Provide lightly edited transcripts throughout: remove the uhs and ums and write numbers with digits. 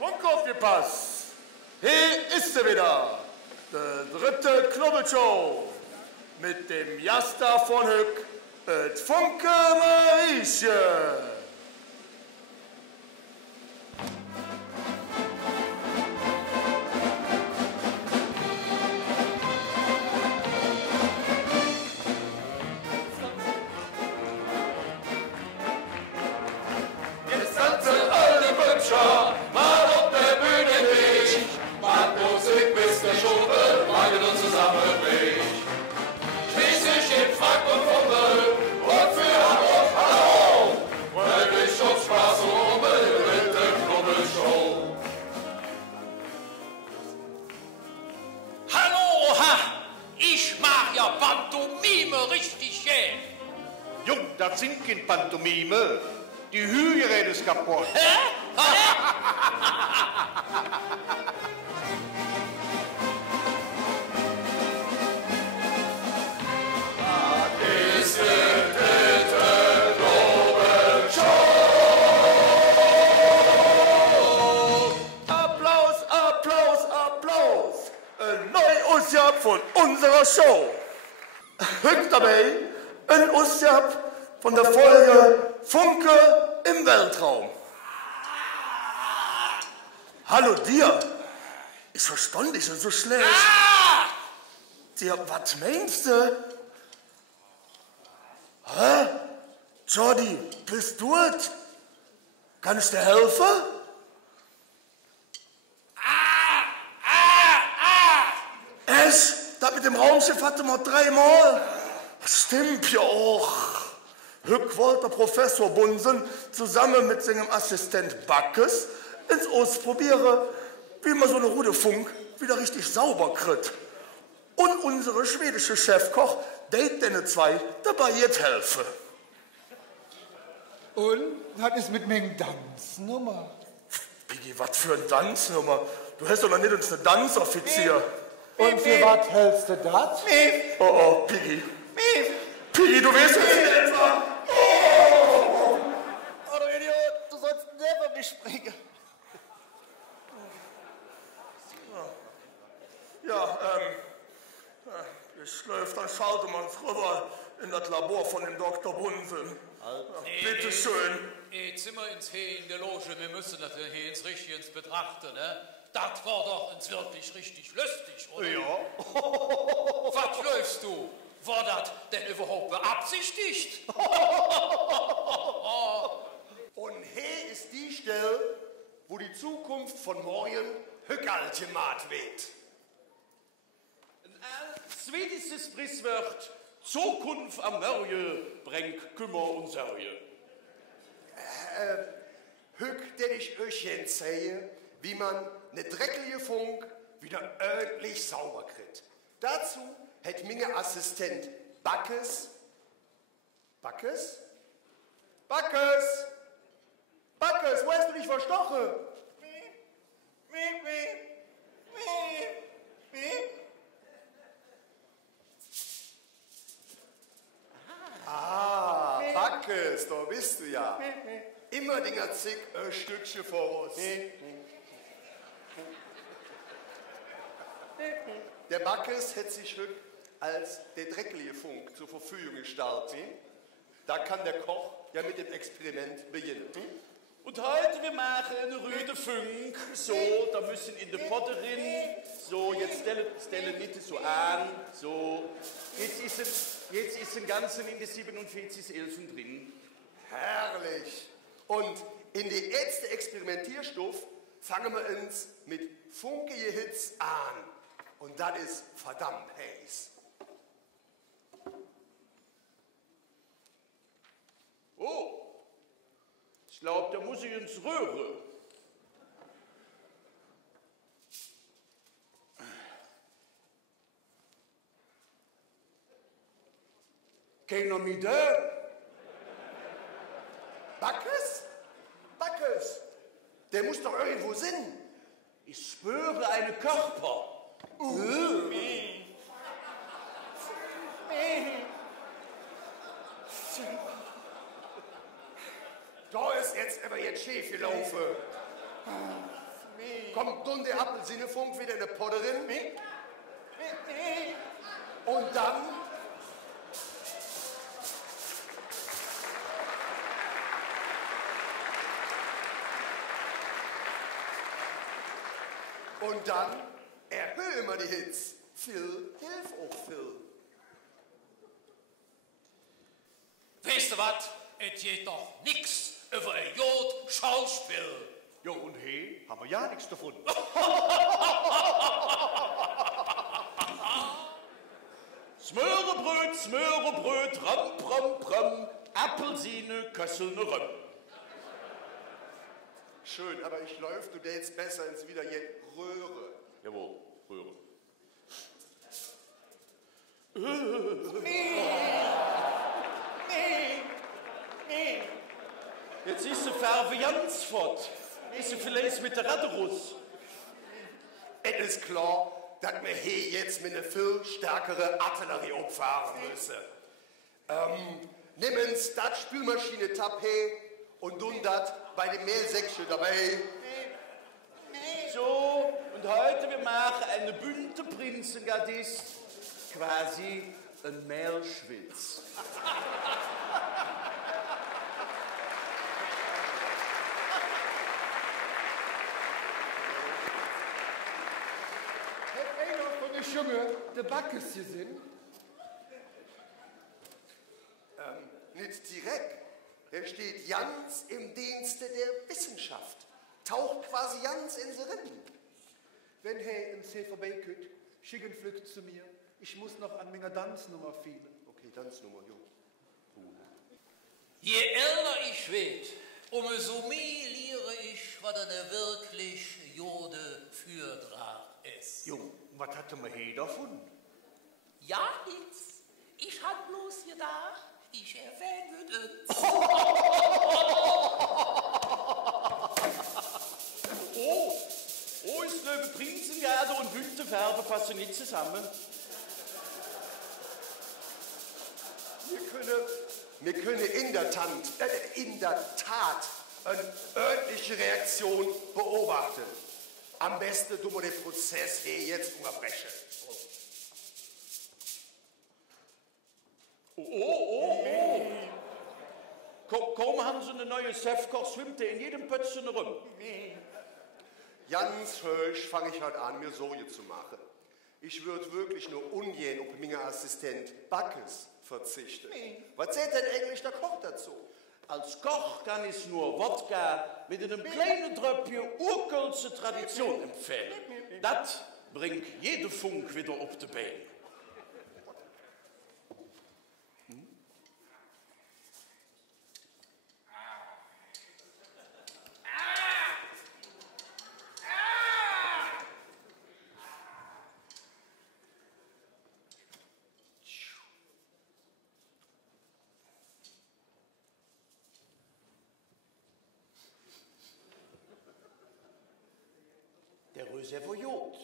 Und aufgepasst! Hier ist sie wieder, die dritte Knubbelshow mit dem Jasta von Hück, et Funke Marieche. Jetzt tanzen alle Böttcher mal auf der Bühne nicht. Macht Musik bis der Schubel wagen uns zusammenbricht. Schließlich im Frack und Fummel und für Hamburg Hallo. Fröhlich und Spaß und Rummel mit der Knubbelshow. Hallo, ha! Ich mach ja Pantomime richtig gern. Jung, das sind kein Pantomime. Die Hühnerräder ist kaputt. Hä? Ist die dritte Knubbelshow. Applaus, Applaus, Applaus! Ein Neu-Ausgabe von unserer Show. Hück dabei, ein Ausgabe von der Folge Funke im Weltraum. Hallo dir. Ich verstand dich so schlecht. Dir, was meinst du? Hä? Jordi, bist du es? Kann ich dir helfen? Echt? Das mit dem Raumschiff hatte man 3 Mal. Stimmt ja auch. Hück wollte Professor Bunsen zusammen mit seinem Assistent Backes ins Ausprobieren, wie man so eine Rude Funk wieder richtig sauber kriegt. Und unsere schwedische Chefkoch, date denen 2, dabei jetzt helfen. Und was ist mit meinem Tanznummer? Piggy, was für ein Tanznummer? Du hast doch noch nicht uns eine Tanzoffizier. Und für was hältst du das? Oh, oh, Piggy. Piggy, du weißt jetzt nicht etwa. Oh, du Idiot, du sollst never mich springen. Ja, ich läuft dann schalte man rüber in das Labor von dem Dr. Bunsen. Bitte schön. Jetzt sind wir in der Loge, wir müssen das hier ins Richtige betrachten, ne? Das war doch uns wirklich richtig lustig, oder? Ja. Was läufst du? War das denn überhaupt beabsichtigt? Und hier ist die Stelle, wo die Zukunft von morgen Hückaltimat weht. Ein schwedisches Sprichwort, Zukunft am Morgen bringt Kümmer und Sorge. Hück, der ich euch jetzt sehe, wie man eine dreckige Funk wieder ordentlich sauber kriegt. Dazu hat mein Assistent Backes. Backes? Backes! Backes, wo hast du dich verstochen? Ah, Backes, da bist du ja. Immer Dinger zick, ein Stückchen voraus. Der Backes hat sich wirklich als der dreckige Funk zur Verfügung gestellt. Da kann der Koch ja mit dem Experiment beginnen. Und heute wir machen eine Rüde Funk. So, da müssen in der Potte rein. So, jetzt stelle nicht so an. So, jetzt ist ein Ganzen in die 47 Elfen drin. Herrlich. Und in die erste Experimentierstufe fangen wir uns mit funkigen Hits an. Und das ist verdammt heiß. Oh, ich glaube, da muss ich ins Röhre. Keiner mit da? Backes? Backes? Der muss doch irgendwo sein. Ich spüre einen Körper. Da ist jetzt aber jetzt schief gelaufen. kommt nun der Apfelsinnefunk wieder in der Potterin. Und dann... Und dann erhöhen wir die Hits. Phil, hilf auch Phil. Weißt du was? Es geht doch nix über ein Jod-Schauspiel. Ja, und hey, haben wir ja nichts davon. Smörebröt, ram, Apfelsine, Kösselne Römm. Schön, aber ich läuf, du jetzt besser ins wieder je Röhre. Jawohl, Röhre. Jetzt ist sie Farbe ganz fort. Ist sie vielleicht mit der Raderus? Es ist klar, dass wir hier jetzt mit einer viel stärkeren Artillerie auffahren müssen. Nehmen's das Spülmaschine Tapé und nun das bei dem Mehlsäckchen dabei. So, und heute wir machen eine bunte Prinzengardist, quasi ein Mehlschwitz. Hat einer von den Junge der Backes gesehen? Nicht direkt. Der steht ganz im Dienste der Wissenschaft. Taucht quasi ganz in sie rein. Wenn hey im See vorbeiküt, schicken Flücht zu mir. Ich muss noch an meiner Tanznummer fehlen. Okay, Tanznummer, jo. Je älter ich werd, umso mehr lehre ich, was eine wirklich Jode Fürdrach ist. Jo, was hatte man hier davon? Ja, Hitz, ich hab bloß gedacht, ich erwähne es. Oh, ist eine Prinzengarde und bunte Farbe passen nicht zusammen. Wir können in der Tat eine örtliche Reaktion beobachten. Am besten tun wir den Prozess hier jetzt unterbrechen. Kaum haben sie eine neue Chefkoch, schwimmt der in jedem Pötzchen rum. Ganz höchst fange ich heute an, mir Sorge zu machen. Ich würde wirklich nur ungern auf meinen Assistent Backes verzichten. Was sagt denn eigentlich der Koch dazu? Als Koch kann ich nur Wodka mit einem kleinen Tröpfchen urkölsche Tradition empfehlen. Das bringt jede Funk wieder auf die Beine. Der Reservoyot,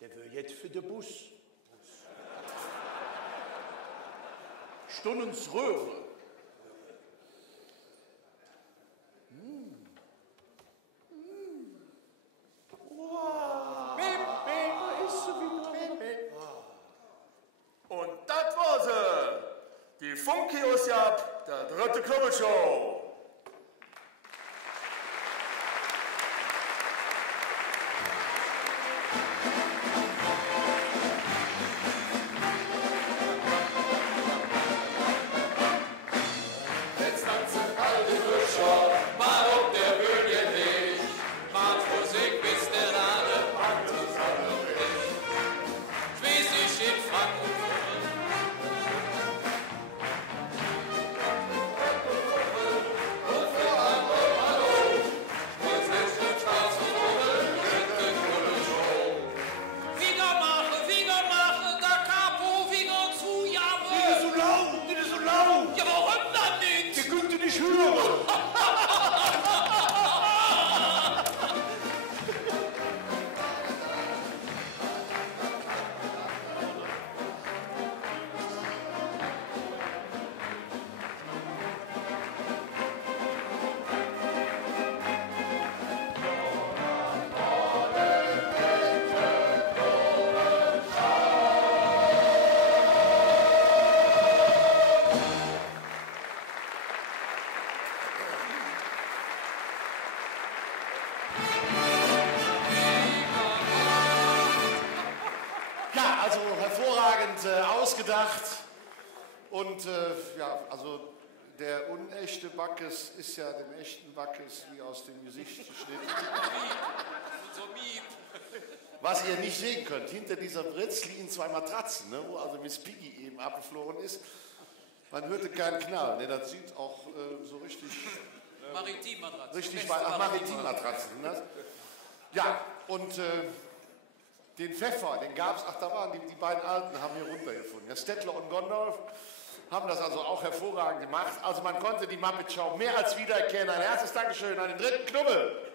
der will jetzt für den Bus. Stundens Röhre. Und das war sie. Die Funkios-Jab, der dritte Klubbelshow. Jetzt tanzen alte Fischer, mal auf der Bühne nicht. Macht Musik bis der Lade packt zusammen nicht. Schließlich in Frack und Fummel. Und ja, also der unechte Backes ist ja dem echten Backes wie aus dem Gesicht geschnitten. So Miep. Was ihr nicht sehen könnt, hinter dieser Britz liegen 2 Matratzen, ne, wo also Miss Piggy eben abgeflogen ist. Man hörte keinen Knall, ne, das sieht auch so richtig... Maritimmatratzen. Richtig, Maritimmatratzen. Ne? Ja, und den Pfeffer, den gab es, ach, da waren die beiden Alten, haben hier runtergefunden. Ja, Stettler und Gondorf haben das also auch hervorragend gemacht. Also man konnte die Muppet Show mehr als wiedererkennen. Ein herzliches Dankeschön an den dritten Knubbel.